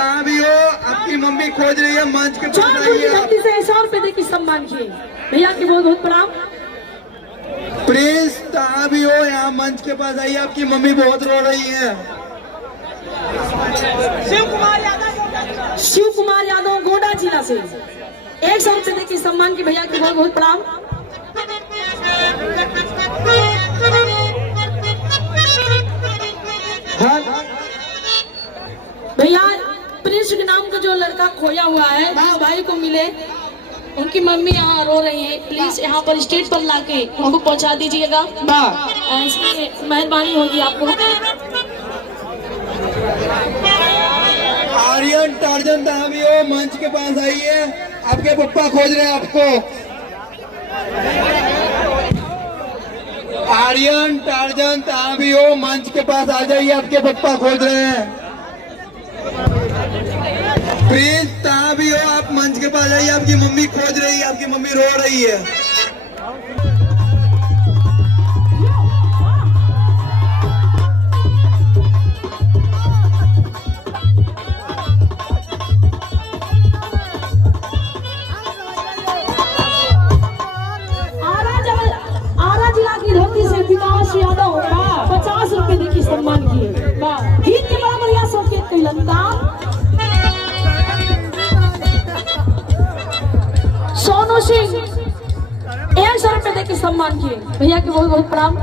कहाँ भी हो, आपकी मम्मी खोज रही है, मंच के पास आइए। से 100 रुपए देके सम्मान किए भैया की बहुत बहुत प्रणाम। प्रिंस कहाँ भी हो, यहाँ मंच के पास आइए, आपकी मम्मी बहुत रो रही है। शिव कुमार यादव गोंडा जिला से 100 रुपए देके सम्मान की भैया की बहुत बहुत प्रणाम। भैया प्रिंस के नाम का जो लड़का खोया हुआ है भाई को मिले, उनकी मम्मी यहाँ रो रही है, प्लीज यहाँ पर स्टेज पर लाके उनको पहुँचा दीजिएगा, इसकी मेहरबानी होगी आपको। आर्यन टार्जन कहाँ भी हो, मंच के पास आइए, आपके पप्पा खोज रहे हैं आपको। आर्यन टार्जन कहाँ भी हो, मंच के पास आ जाइए, आपके पप्पा खोज रहे हैं। प्रिंस कहाँ भी हो, आप मंच के पास आइए, आपकी मम्मी खोज रही है, आपकी मम्मी रो रही है। आरा जिला की धरती से विकास यादव 50 रुपए देके सम्मान किए। गीत के बराबर या संकेत कैलंता सोनू सिंह 100 रुपए देके सम्मान किए भैया के बहुत बहुत प्रणाम।